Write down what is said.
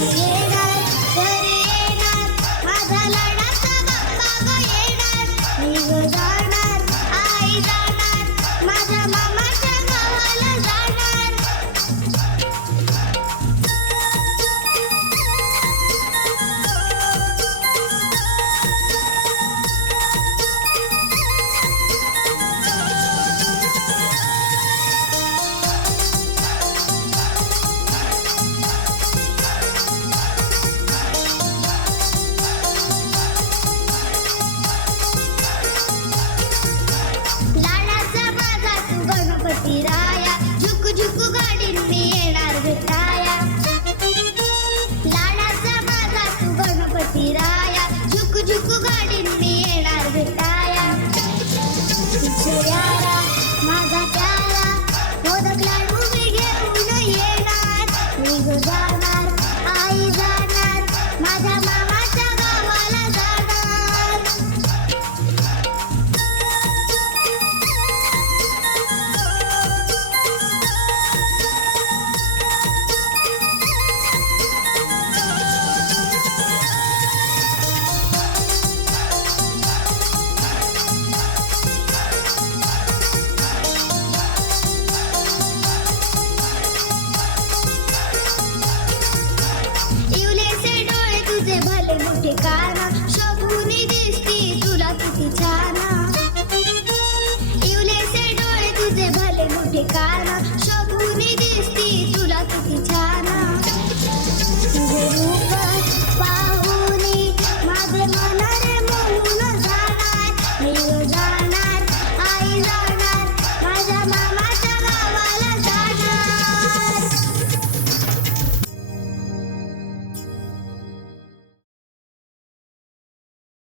Yeah.